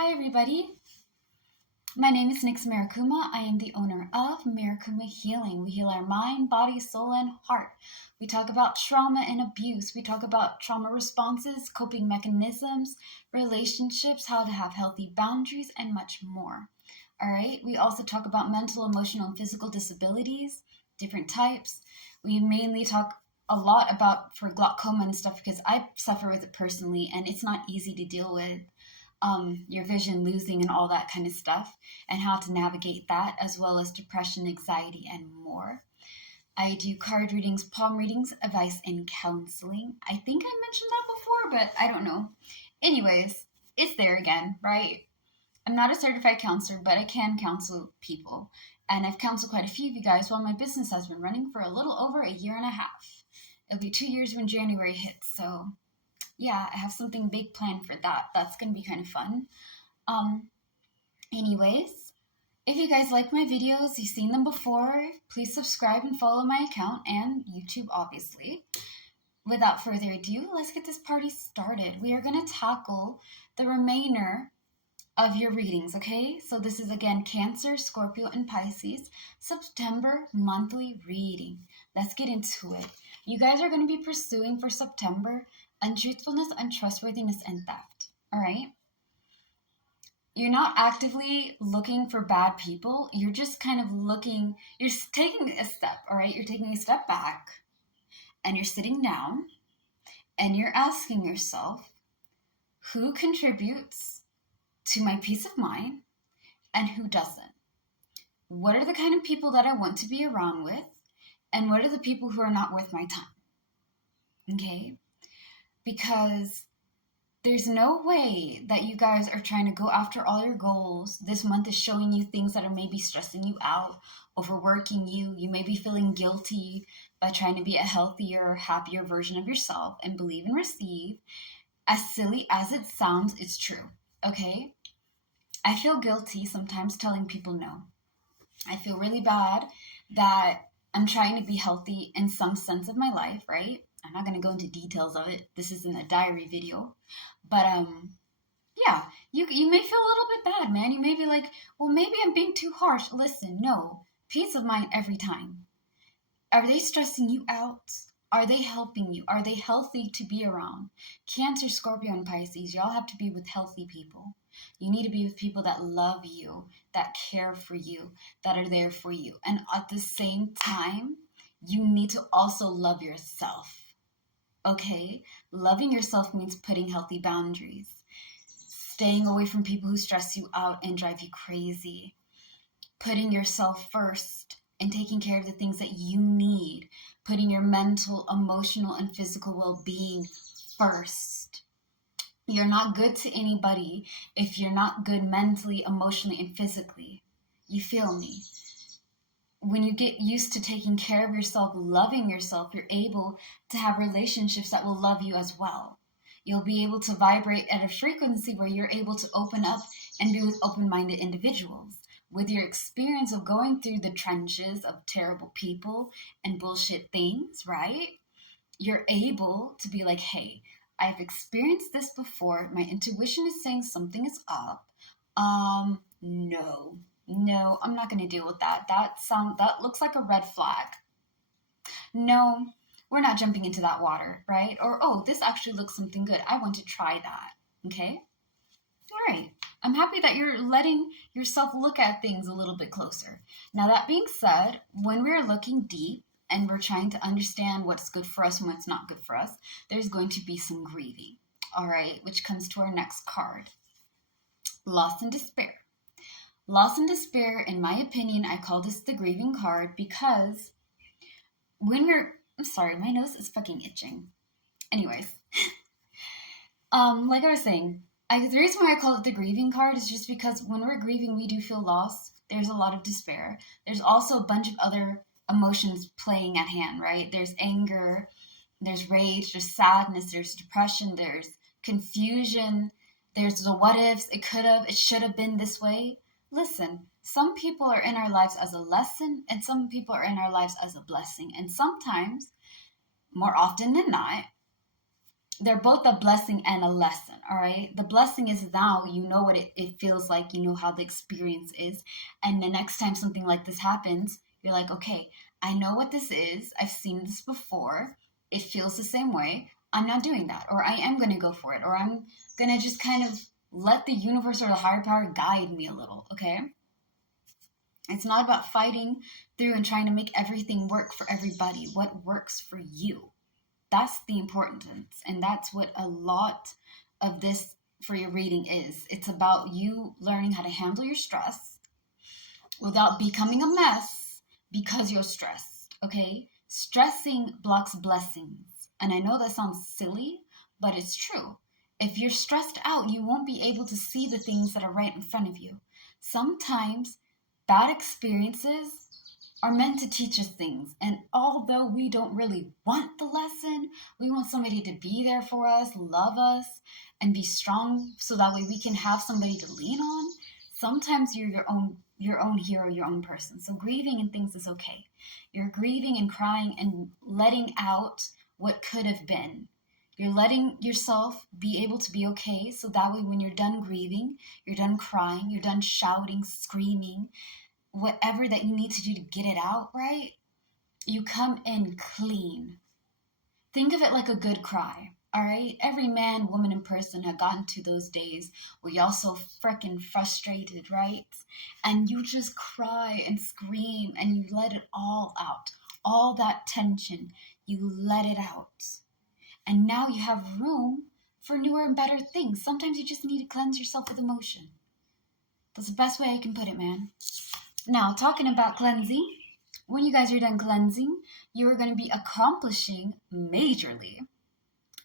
Hi everybody, my name is Nix Marikuma. I am the owner of Marikuma Healing. We heal our mind, body, soul, and heart. We talk about trauma and abuse. We talk about trauma responses, coping mechanisms, relationships, how to have healthy boundaries, and much more. All right, we also talk about mental, emotional, and physical disabilities, different types. We mainly talk a lot about for glaucoma and stuff because I suffer with it personally and it's not easy to deal with your vision losing and all that kind of stuff, and how to navigate that, as well as depression, anxiety, and more. I do card readings, palm readings, advice, and counseling. I think I mentioned that before, but I don't know. Anyways, it's there again, right? I'm not a certified counselor, but I can counsel people. And I've counseled quite a few of you guys while my business has been running for a little over a year and a half. It'll be 2 years when January hits, so yeah, I have something big planned for that. That's going to be kind of fun. Um, Anyways, if you guys like my videos, you've seen them before, please subscribe and follow my account and YouTube, obviously. Without further ado, let's get this party started. We are going to tackle the remainder of your readings, okay? So this is again Cancer, Scorpio, and Pisces, September monthly reading. Let's get into it. You guys are going to be pursuing for September untruthfulness, untrustworthiness, and theft, all right? You're not actively looking for bad people. You're just kind of looking, you're taking a step, all right? You're taking a step back and you're sitting down and you're asking yourself, who contributes to my peace of mind and who doesn't? What are the kind of people that I want to be around with? And what are the people who are not worth my time? Okay? Because there's no way that you guys are trying to go after all your goals. This month is showing you things that are maybe stressing you out, overworking you. You may be feeling guilty by trying to be a healthier, happier version of yourself, and believe and receive. As silly as it sounds, it's true. Okay? I feel guilty sometimes telling people no. I feel really bad that I'm trying to be healthy in some sense of my life, right? I'm not going to go into details of it. This isn't a diary video. But yeah, you may feel a little bit bad, man. You may be like, well, maybe I'm being too harsh. Listen, no. Peace of mind every time. Are they stressing you out? Are they helping you? Are they healthy to be around? Cancer, Scorpio, and Pisces, y'all have to be with healthy people. You need to be with people that love you, that care for you, that are there for you. And at the same time, you need to also love yourself. Okay? Loving yourself means putting healthy boundaries, staying away from people who stress you out and drive you crazy, putting yourself first and taking care of the things that you need, putting your mental, emotional, and physical well-being first. You're not good to anybody if you're not good mentally, emotionally, and physically. You feel me? When you get used to taking care of yourself, loving yourself, you're able to have relationships that will love you as well. You'll be able to vibrate at a frequency where you're able to open up and be with open-minded individuals. With your experience of going through the trenches of terrible people and bullshit things, right? You're able to be like, hey, I've experienced this before. My intuition is saying something is up. No, I'm not going to deal with that. That looks like a red flag. No, we're not jumping into that water, right? Or, oh, this actually looks something good. I want to try that. Okay? All right. I'm happy that you're letting yourself look at things a little bit closer. Now, that being said, when we're looking deep and we're trying to understand what's good for us and what's not good for us, there's going to be some grieving. All right, which comes to our next card. Loss and despair. Loss and despair, in my opinion, I call this the grieving card because I'm sorry, my nose is fucking itching. Anyways, like I was saying, the reason why I call it the grieving card is just because when we're grieving, we do feel loss. There's a lot of despair. There's also a bunch of other emotions playing at hand, right? There's anger, there's rage, there's sadness, there's depression, there's confusion, there's the what ifs, it could have, it should have been this way. Listen, some people are in our lives as a lesson and some people are in our lives as a blessing. And sometimes, more often than not, they're both a blessing and a lesson, all right? The blessing is now you know what it feels like, you know how the experience is. And the next time something like this happens, you're like, okay, I know what this is. I've seen this before. It feels the same way. I'm not doing that. Or I am going to go for it. Or I'm going to just kind of let the universe or the higher power guide me a little, okay? It's not about fighting through and trying to make everything work for everybody. What works for you? That's the importance. And that's what a lot of this for your reading is. It's about you learning how to handle your stress without becoming a mess because you're stressed, okay? Stressing blocks blessings. And I know that sounds silly, but it's true. If you're stressed out, you won't be able to see the things that are right in front of you. Sometimes bad experiences are meant to teach us things. And although we don't really want the lesson, we want somebody to be there for us, love us, and be strong so that way we can have somebody to lean on. Sometimes you're your own hero, your own person. So grieving and things is okay. You're grieving and crying and letting out what could have been. You're letting yourself be able to be okay so that way when you're done grieving, you're done crying, you're done shouting, screaming, whatever that you need to do to get it out, right? You come in clean. Think of it like a good cry, all right? Every man, woman, and person have gotten to those days where y'all so freaking frustrated, right? And you just cry and scream and you let it all out. All that tension, you let it out. And now you have room for newer and better things. Sometimes you just need to cleanse yourself with emotion. That's the best way I can put it, man. Now, talking about cleansing, when you guys are done cleansing, you are going to be accomplishing majorly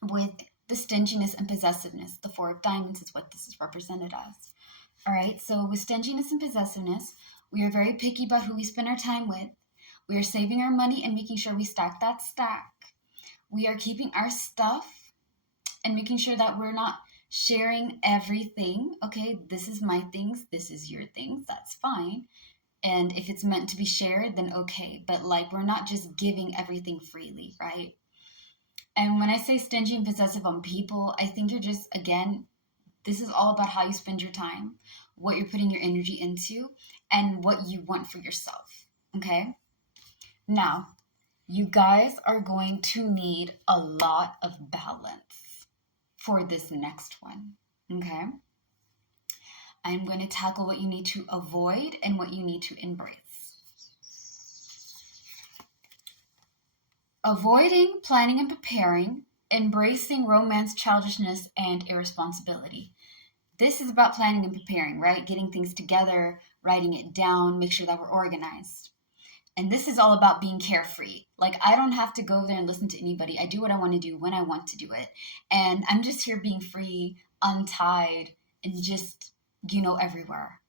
with the stinginess and possessiveness. The Four of Diamonds is what this is represented as. All right, so with stinginess and possessiveness, we are very picky about who we spend our time with. We are saving our money and making sure we stack that stack. We are keeping our stuff and making sure that we're not sharing everything. Okay, this is my things, this is your things, that's fine. And if it's meant to be shared, then okay. But like, we're not just giving everything freely, right? And when I say stingy and possessive on people, I think you're just, again, this is all about how you spend your time, what you're putting your energy into, and what you want for yourself, okay? Now, you guys are going to need a lot of balance for this next one, okay? I'm going to tackle what you need to avoid and what you need to embrace. Avoiding, planning, and preparing, embracing romance, childishness, and irresponsibility. This is about planning and preparing, right? Getting things together, writing it down, make sure that we're organized. And this is all about being carefree. Like, I don't have to go there and listen to anybody. I do what I want to do when I want to do it. And I'm just here being free, untied, and just, everywhere.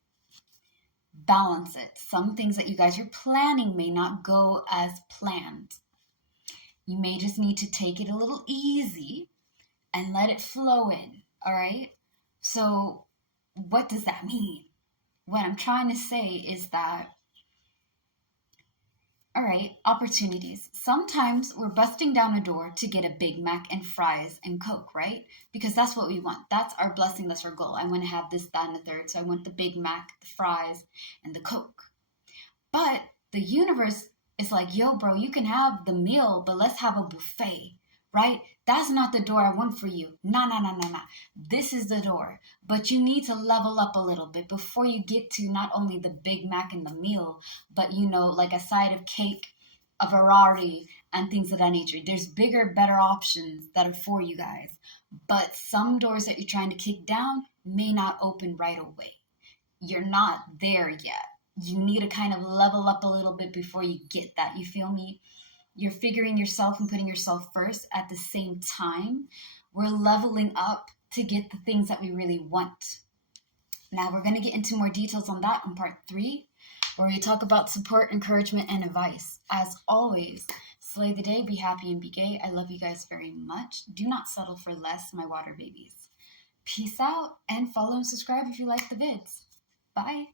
Balance it. Some things that you guys are planning may not go as planned. You may just need to take it a little easy and let it flow in, all right? So what does that mean? What I'm trying to say is that, all right, opportunities. Sometimes we're busting down a door to get a Big Mac and fries and Coke, right? Because that's what we want. That's our blessing. That's our goal. I want to have this, that, and the third. So I want the Big Mac, the fries, and the Coke. But the universe is like, yo, bro, you can have the meal, but let's have a buffet, right? That's not the door I want for you. Nah. This is the door. But you need to level up a little bit before you get to not only the Big Mac and the meal, but, like a side of cake, a variety, and things of that nature. There's bigger, better options that are for you guys. But some doors that you're trying to kick down may not open right away. You're not there yet. You need to kind of level up a little bit before you get that. You feel me? You're figuring yourself and putting yourself first at the same time. We're leveling up to get the things that we really want. Now we're going to get into more details on that in part 3, where we talk about support, encouragement, and advice. As always, slay the day, be happy, and be gay. I love you guys very much. Do not settle for less, my water babies. Peace out, and follow and subscribe if you like the vids. Bye.